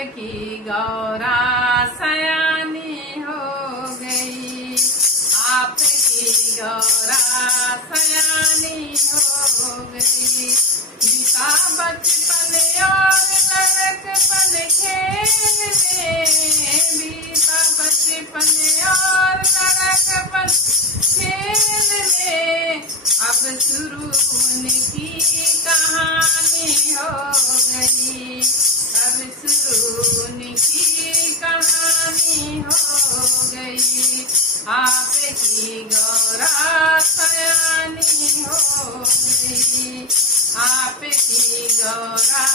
आपकी गौरा सयानी हो गई, आपकी गौरा सयानी हो गई। बीता बचपन और लड़कपन खेल में, बीता बचपन और लड़कपन खेल में, अब शुरू उनकी कहानी हो गई, अब शुरू उनकी कहानी हो गई। आपकी गौरा सयानी हो गई, आपकी गौरा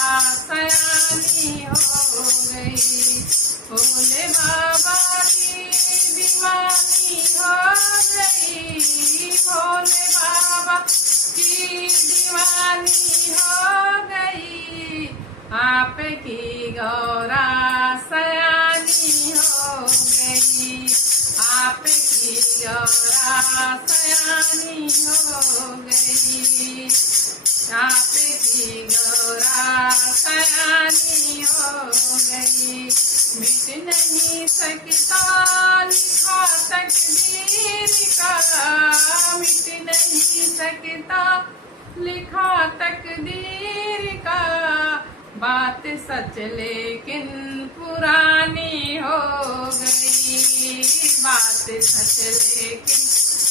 सयानी हो गई। भोले बाबा की दीवानी हो गई, भोले बाबा की दीवानी हो गई। आपकी गौरा सयानी हो गई, आपकी गौरा सयानी हो गई, आपकी गौरा सयानी हो गई। मिट नहीं सकता लिखा तकदीर का, मिट नहीं सकता लिखा तकदीर का। बात सच लेकिन पुरानी हो गई, बात सच लेकिन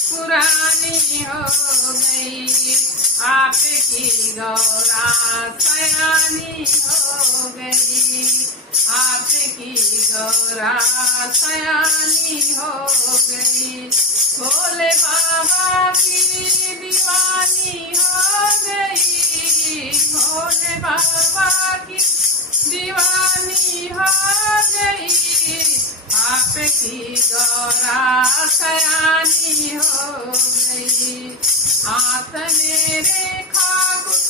पुरानी हो गई। आपकी गौरा सयानी हो गई, आपकी गौरा सयानी हो गई। भोले बाबा की दीवानी हो गई, भोले बाबा की दीवानी हो गई। आपकी गौरा सयानी हो गई। हाथ में रेखा कुछ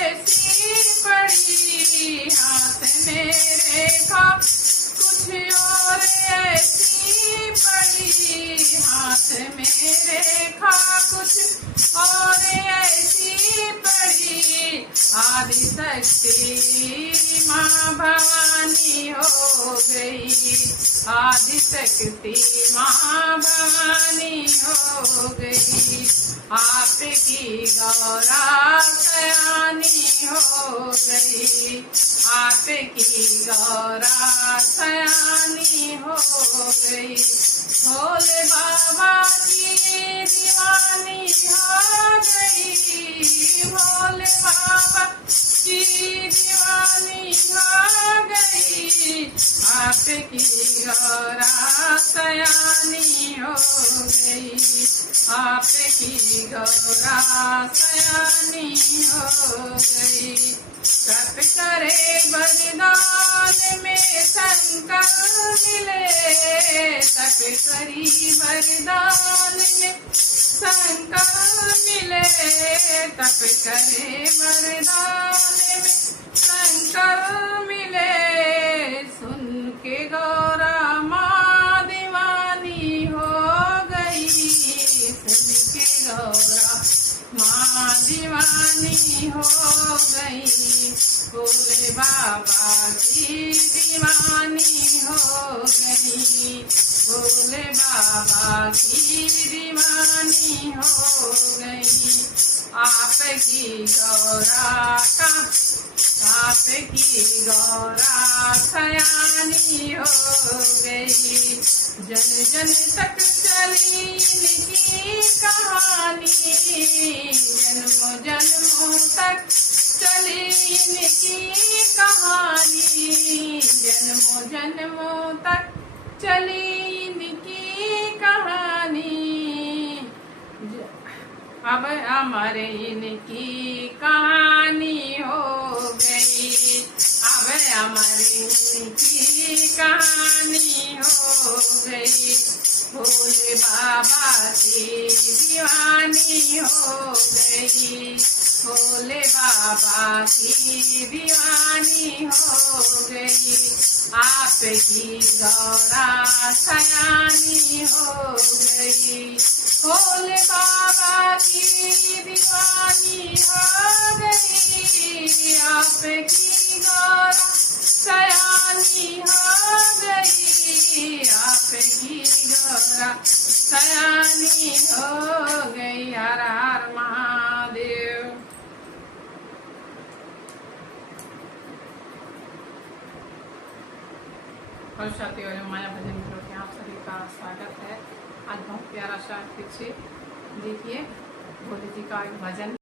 ऐसी पड़ी, हाथ में रेखा कुछ और ऐसी पड़ी, हाथ में रेखा कुछ और ऐसी पड़ी। आदिशक्ति माँ भवानी हो गई, आदिशक्ति माँ भवानी हो गई। आपकी गौरा सयानी हो गई, आपकी गौरा सयानी हो गई। भोले बाबा की दीवानी हो गई, भोले बाबा की दीवानी हो गई। आपकी गौरा सयानी हो गई, आपकी गौरा सयानी हो गई। तप करे वरदान में शंकर मिले, तप करी वरदान में शंकर मिले, तप करे वरदान में शंकर मिले। सुन के गौरा माँ दीवानी हो गई, सुन के गौरा माँ दीवानी हो गई। भोले बाबा की दीवानी हो गई, भोले बाबा की दीवानी हो गई। आपकी गौरा का, आपकी गौरा सयानी हो गई। जन जन तक चली इनकी कहानी, जन्मों जन्मों तक चली इनकी कहानी, जन्मों जन्मों तक चली इनकी कहानी। अब अमर इनकी कहानी हो गई, अब अमर इनकी कहानी हो गई। भोले बाबा की दीवानी हो गई, भोले बाबा की दीवानी हो गई। आपकी गौरा सयानी हो गई, भोले बाबा की दीवानी हो गई। आपकी गौरा सयानी कहानी हो गई, आपकी गौरा सयानी हो गई। हर हर महादेव। और साथियों, माया भजन मित्रों के आप सभी का स्वागत है। आज बहुत प्यारा सा पीछे देखिए भोले जी का एक भजन।